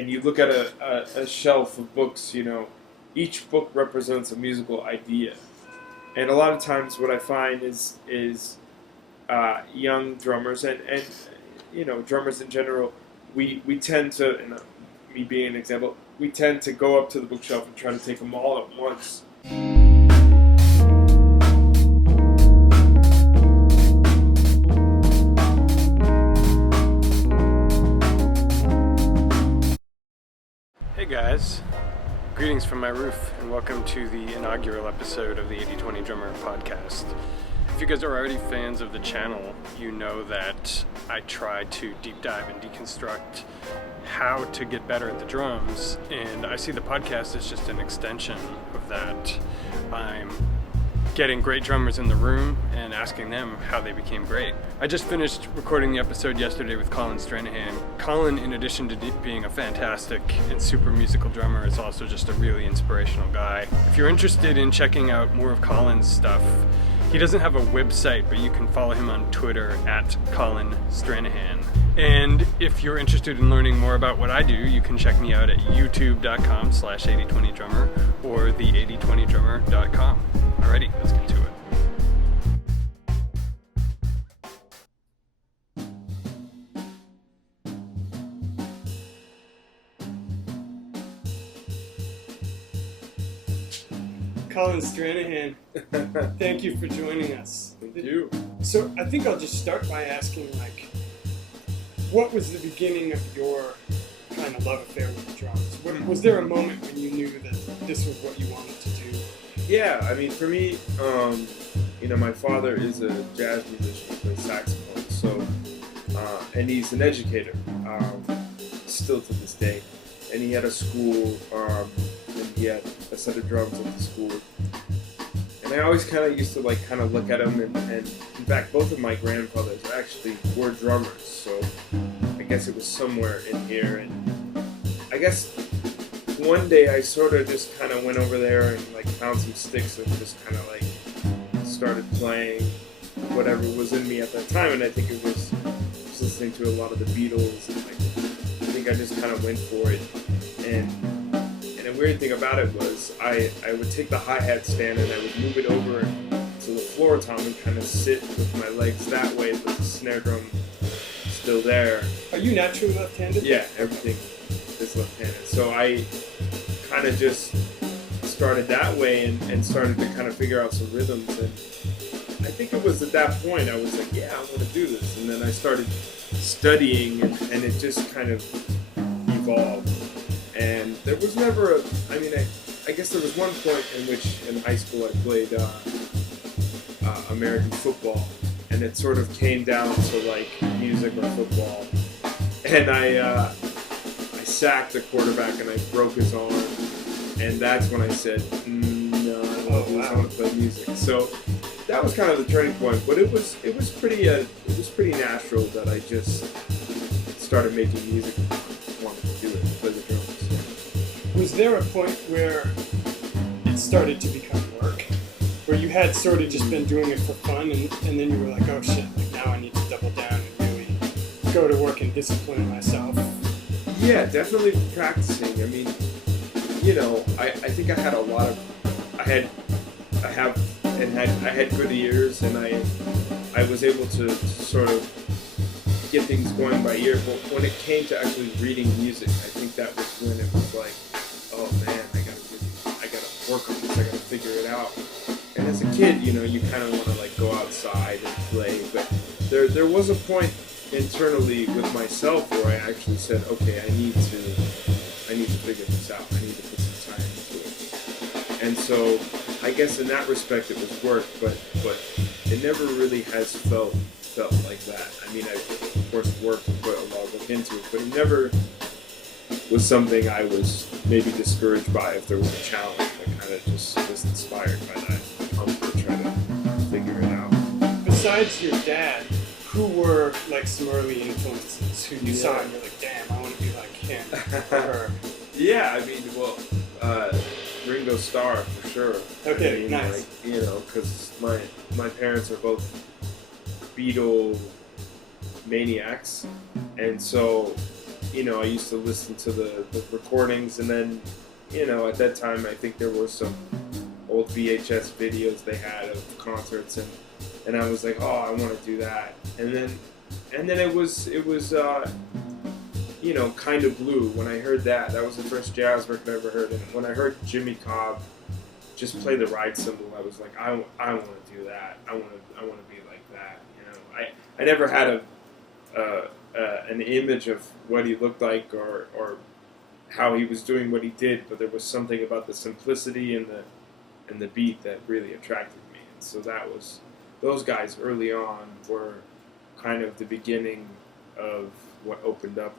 and you look at a shelf of books, each book represents a musical idea. And a lot of times what I find is young drummers and drummers in general, we tend to, and me being an example, we tend to go up to the bookshelf and try to take them all at once. Hey guys, greetings from my roof and welcome to the inaugural episode of the 80/20 Drummer podcast. If you guys are already fans of the channel, you know that I try to deep dive and deconstruct how to get better at the drums, and I see the podcast as just an extension of that. I'm getting great drummers in the room and asking them how they became great. I just finished recording the episode yesterday with Colin Stranahan. Colin, in addition to being a fantastic and super musical drummer, is also just a really inspirational guy. If you're interested in checking out more of Colin's stuff, he doesn't have a website, but you can follow him on Twitter at Colin Stranahan. And if you're interested in learning more about what I do, you can check me out at youtube.com/8020drummer or the8020drummer.com. Alrighty, let's get to it. Colin Stranahan, thank you for joining us. Thank you. So I think I'll just start by asking, what was the beginning of your kind of love affair with the drums? Was there a moment when you knew that this was what you wanted to do? Yeah, I mean, for me, my father is a jazz musician, he plays saxophone, so, and he's an educator, still to this day. And he had a school, and he had a set of drums at the school. And I always kind of used to look at him, and in fact, both of my grandfathers actually were drummers, so I guess it was somewhere in here. And I guess one day I sort of just kind of went over there and found some sticks and just kind of started playing whatever was in me at that time. And I think it was just listening to a lot of the Beatles, and I think I just kind of went for it. And the weird thing about it was I would take the hi-hat stand and I would move it over to the floor tom and kind of sit with my legs that way, with the snare drum still there. Are you naturally left-handed? Yeah, everything is left-handed. So I kind of just started that way and started to kind of figure out some rhythms. And I think it was at that point I was like, yeah, I want to do this. And then I started studying, and it just kind of evolved. And there was never I guess there was one point in which in high school I played American football, and it sort of came down to music or football. And I sacked the quarterback and I broke his arm, and that's when I said, no, I want to play music. So that was kind of the turning point. But it was pretty natural that I just started making music and wanted to do it, play the drums. Was there a point where it started to become work? Where you had sort of just been doing it for fun, and then you were like, oh shit, now I need to double down and really go to work and discipline myself? Yeah, definitely practicing. I mean, I think I had a lot of, I had good ears, and I was able to sort of get things going by ear. But when it came to actually reading music, I think that was when it was like, oh man, I gotta work on this, I gotta figure it out. And as a kid, you kind of want to go outside and play, but there was a point internally with myself where I actually said, okay, I need to figure this out. I need to put some time into it. And so I guess in that respect it was work, but it never really has felt like that. I mean, I of course worked and put a lot of work into it, but it never was something I was maybe discouraged by if there was a challenge. I kind of just was inspired by that hunger to try to figure it out. Besides your dad, who were some early influences who you saw and you're like, damn, I want to be like him or her? Yeah, I mean, Ringo Starr for sure. Okay, nice. Because my parents are both Beatle maniacs, and so I used to listen to the recordings, and then, at that time, I think there were some old VHS videos they had of concerts, and I was like, oh, I want to do that. And then it was Kind of Blue. When I heard that was the first jazz record I ever heard. And when I heard Jimmy Cobb just play the ride cymbal, I was like, I want to do that. I want to be like that. I never had an image of what he looked like or how he was doing what he did, but there was something about the simplicity and the beat that really attracted me. And so those guys early on were kind of the beginning of what opened up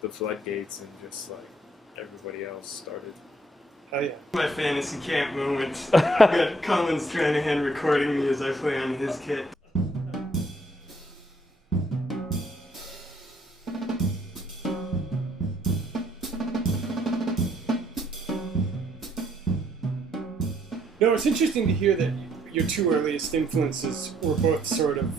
the floodgates, and just like everybody else started. Oh yeah. My fantasy camp moment. I've got Colin Stranahan recording me as I play on his kit. No, it's interesting to hear that your two earliest influences were both sort of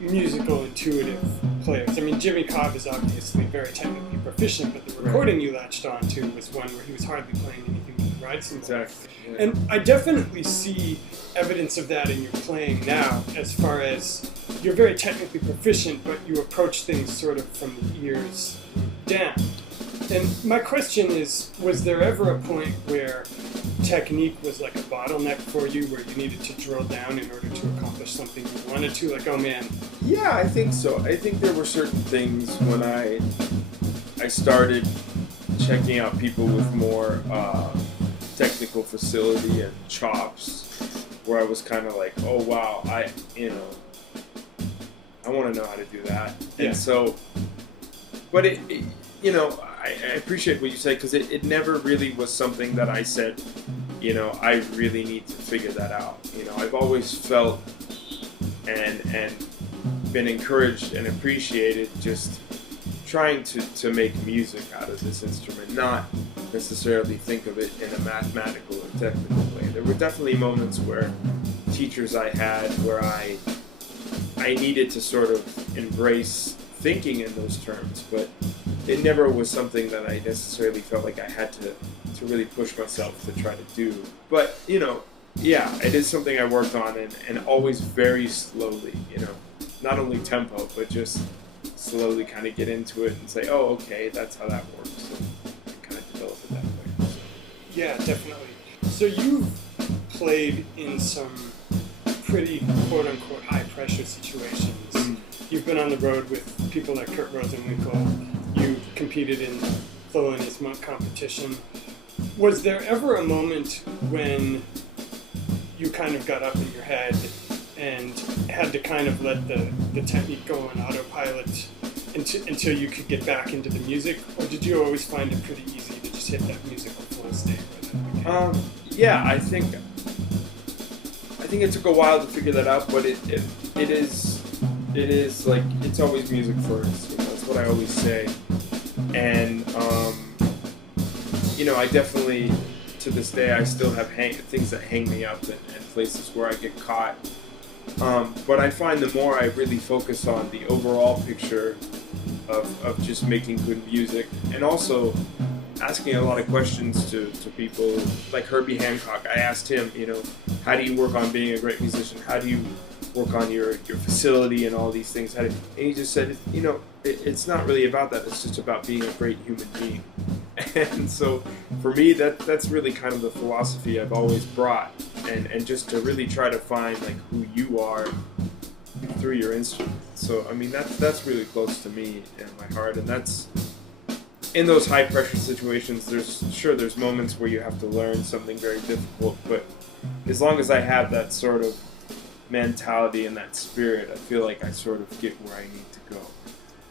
musical, intuitive players. I mean, Jimmy Cobb is obviously very technically proficient, but the recording you latched onto was one where he was hardly playing anything but the ride cymbal. Exactly. Yeah. And I definitely see evidence of that in your playing now, as far as you're very technically proficient, but you approach things sort of from the ears down. And my question is, was there ever a point where technique was like a bottleneck for you, where you needed to drill down in order to accomplish something you wanted to? Like, oh man. Yeah, I think so. I think there were certain things when I started checking out people with more technical facility and chops, where I was kind of like, oh wow, I want to know how to do that. Yeah. And so, but I appreciate what you say, because it never really was something that I said, I really need to figure that out. I've always felt and been encouraged and appreciated just trying to make music out of this instrument, not necessarily think of it in a mathematical or technical way. There were definitely moments where teachers I had where I needed to sort of embrace thinking in those terms, but it never was something that I necessarily felt like I had to really push myself to try to do. But, yeah, it is something I worked on, and always very slowly, not only tempo, but just slowly kind of get into it and say, oh, okay, that's how that works, and kind of develop it that way. So. Yeah, definitely. So you've played in some pretty quote-unquote high-pressure situations. Mm-hmm. You've been on the road with people like Kurt Rosenwinkel. You competed in Thelonious Monk competition. Was there ever a moment when you kind of got up in your head and had to kind of let the technique go on autopilot until you could get back into the music? Or did you always find it pretty easy to just hit that musical flow state? Yeah, I think it took a while to figure that out, but it is like, it's always music first. That's what I always say. And I definitely, to this day, I still have things that hang me up and places where I get caught. But I find the more I really focus on the overall picture of just making good music, and also asking a lot of questions to people like Herbie Hancock. I asked him, how do you work on being a great musician? How do you work on your facility and all these things? And he just said, it's not really about that. It's just about being a great human being. And so for me, that's really kind of the philosophy I've always brought, and just to really try to find like who you are through your instrument. So I mean, that's really close to me and my heart, and that's in those high pressure situations. There's moments where you have to learn something very difficult, but as long as I have that sort of mentality and that spirit, I feel like I sort of get where I need to go.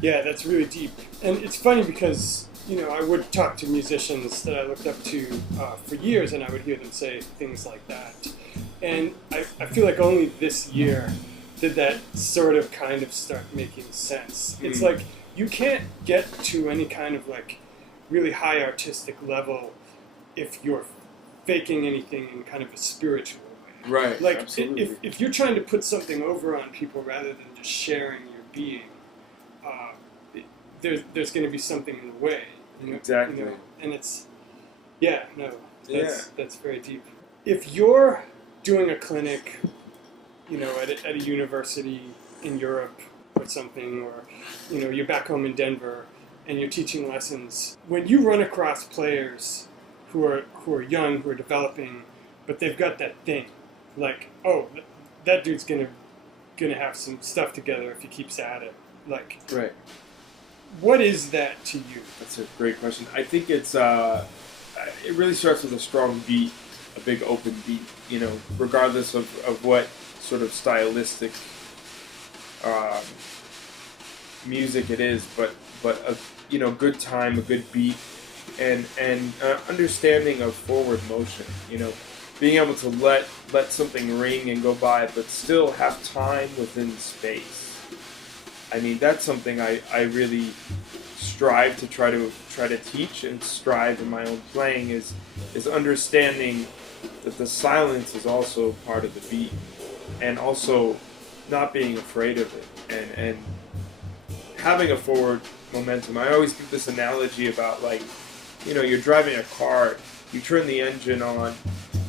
Yeah, that's really deep. And it's funny because, I would talk to musicians that I looked up to for years, and I would hear them say things like that. And I feel like only this year did that sort of kind of start making sense. It's like you can't get to any kind of like really high artistic level if you're faking anything in kind of a spiritual way. Right. Like absolutely. if you're trying to put something over on people rather than just sharing your being, there's going to be something in the way. Exactly. And it's, that's very deep. If you're doing a clinic, at a university in Europe or something, or, you're back home in Denver and you're teaching lessons, when you run across players who are young, who are developing, but they've got that thing, like, oh, that dude's gonna have some stuff together if he keeps at it. Like, right. What is that to you? That's a great question. I think it's it really starts with a strong beat, a big open beat. Regardless of what sort of stylistic music it is, but a good time, a good beat, and understanding of forward motion. Being able to let something ring and go by, but still have time within space. I mean, that's something I really strive to try to teach and strive in my own playing is understanding that the silence is also part of the beat, and also not being afraid of it, and having a forward momentum. I always give this analogy about, like, you're driving a car, you turn the engine on,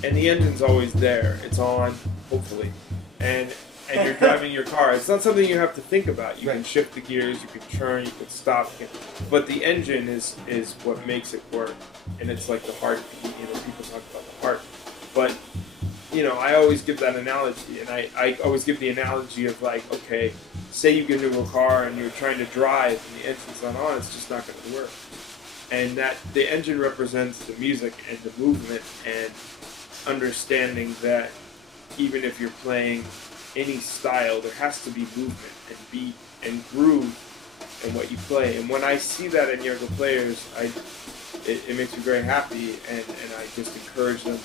and the engine's always there. It's on, hopefully, and you're driving your car. It's not something you have to think about. You can shift the gears, you can turn, you can stop, but the engine is what makes it work, and it's like the heartbeat. People talk about the heart, but I always give that analogy, and I always give the analogy of, like, okay, say you get into a car and you're trying to drive and the engine's not on, it's just not going to work. And that the engine represents the music and the movement, and understanding that even if you're playing any style, there has to be movement and beat and groove in what you play. And when I see that in younger players, it makes me very happy, and I just encourage them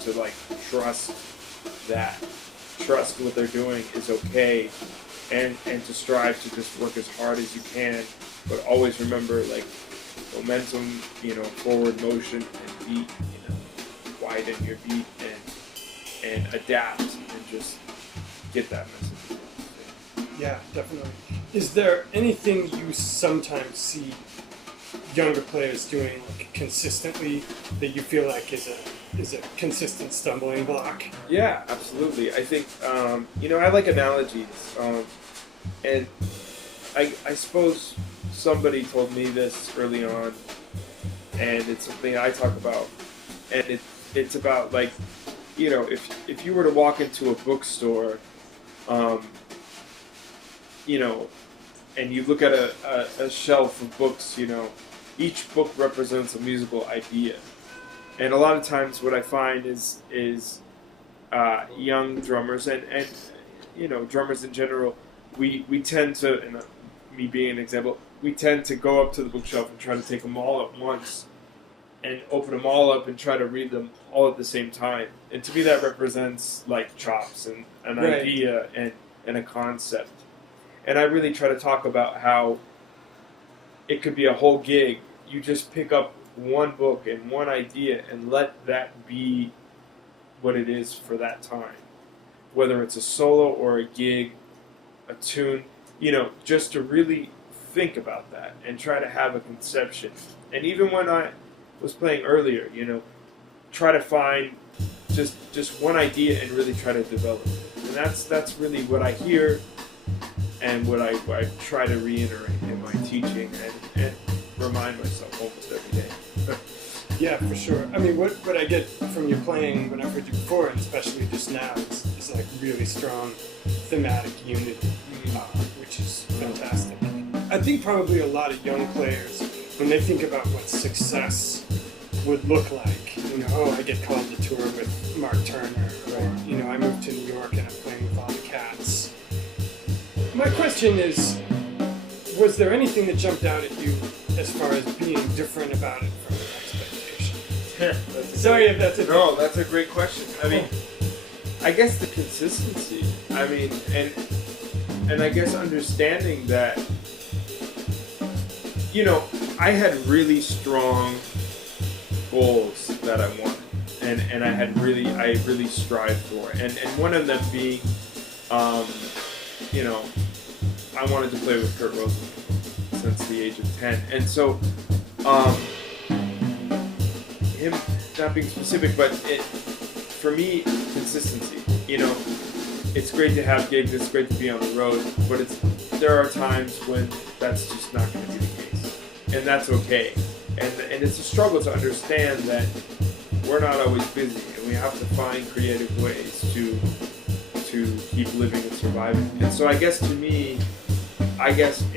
to like trust what they're doing is okay, and to strive to just work as hard as you can, but always remember, like, momentum, forward motion and beat, widen your beat and adapt and just get that message. Yeah, definitely. Is there anything you sometimes see younger players doing, like, consistently, that you feel like is a consistent stumbling block? Yeah, absolutely. I think I like analogies, and I suppose somebody told me this early on, and it's something I talk about, and it's about, like, if you were to walk into a bookstore, and you look at a shelf of books, each book represents a musical idea. And a lot of times what I find is young drummers and drummers in general, we tend to, and me being an example, we tend to go up to the bookshelf and try to take them all at once and open them all up and try to read them all at the same time. And to me that represents, like, chops and an right. idea and a concept. And I really try to talk about how it could be a whole gig. You just pick up one book and one idea and let that be what it is for that time. Whether it's a solo or a gig, a tune, just to really think about that and try to have a conception. And even when I was playing earlier, try to find just one idea and really try to develop it. And that's really what I hear and what I try to reiterate in my teaching and remind myself almost every day. Yeah, for sure. I mean, what I get from your playing when I've heard you before, and especially just now, is like really strong thematic unity, which is fantastic. I think probably a lot of young players, when they think about what success would look like, I get called to tour with Mark Turner, or, I moved to New York and I'm playing with all the Cats. My question is, was there anything that jumped out at you as far as being different about it from your expectation? Sorry if that's a... No, that's a great question. I mean, I guess the consistency. I mean, and I guess understanding that, I had really strong goals that I wanted, and I really strived for, and one of them being, I wanted to play with Kurt Rosenthal. since the age of 10. And so, him not being specific, but for me, consistency. It's great to have gigs, it's great to be on the road, but there are times when that's just not going to be the case. And that's okay. And it's a struggle to understand that we're not always busy, and we have to find creative ways to keep living and surviving. And so I guess in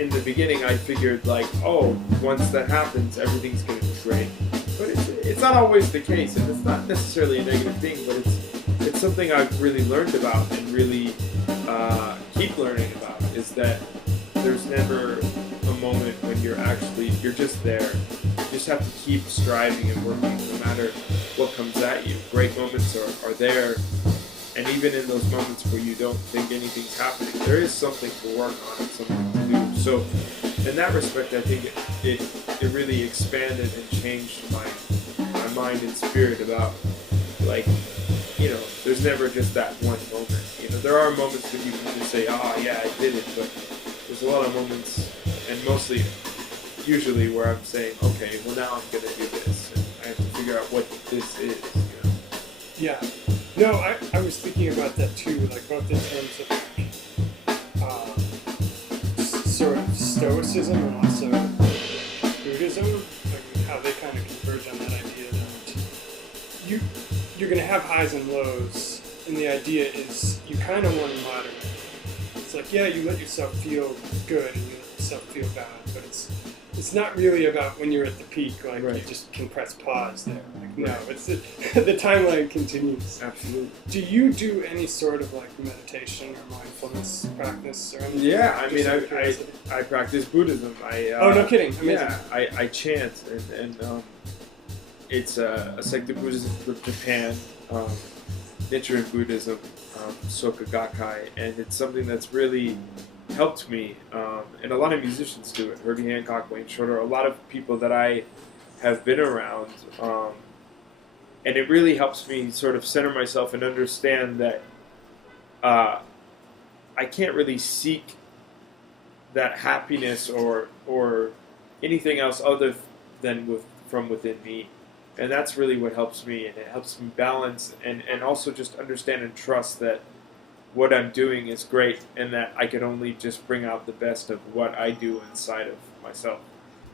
the beginning I figured once that happens, everything's going to be great. But it's not always the case, and it's not necessarily a negative thing, but it's something I've really learned about and really keep learning about, is that there's never a moment when you're just there. You just have to keep striving and working no matter what comes at you. Great moments are there, and even in those moments where you don't think anything's happening, there is something to work on and something to do. So in that respect, I think it really expanded and changed my mind and spirit about, there's never just that one moment. There are moments when you can just say, yeah, I did it, but there's a lot of moments, and usually where I'm saying, okay, well now I'm going to do this, and I have to figure out what this is. Yeah. No, I was thinking about that too, both in terms of sort of stoicism and also Buddhism, how they kind of converge on that idea that you're going to have highs and lows, and the idea is you kind of want to moderate. It's you let yourself feel good and you let yourself feel bad, but it's not really about when you're at the peak, right. You just can press pause there. No, it's the timeline continues. Absolutely. Do you do any sort of meditation or mindfulness practice or anything? Yeah, I mean, I practice Buddhism. Oh, no kidding. Amazing. Yeah, I chant, and it's a sect of Buddhism from Japan, Nichiren Buddhism, Soka Gakkai, and it's something that's really helped me, and a lot of musicians do it. Herbie Hancock, Wayne Shorter, a lot of people that I have been around, and it really helps me sort of center myself and understand that I can't really seek that happiness or anything else other than from within me. And that's really what helps me, and it helps me balance and also just understand and trust that what I'm doing is great, and that I can only just bring out the best of what I do inside of myself,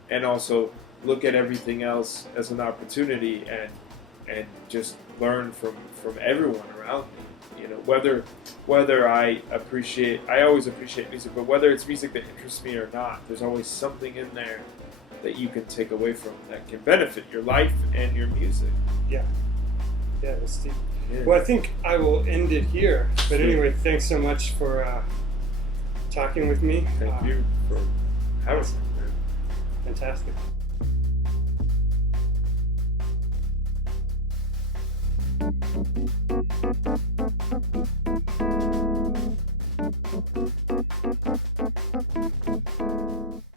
and also look at everything else as an opportunity and just learn from everyone around me. Whether I always appreciate music, but whether it's music that interests me or not, there's always something in there that you can take away from that can benefit your life and your music. Yeah, that's deep. Yeah. Well, I think I will end it here. But anyway, thanks so much for talking with me. Thank you for having me. Fantastic.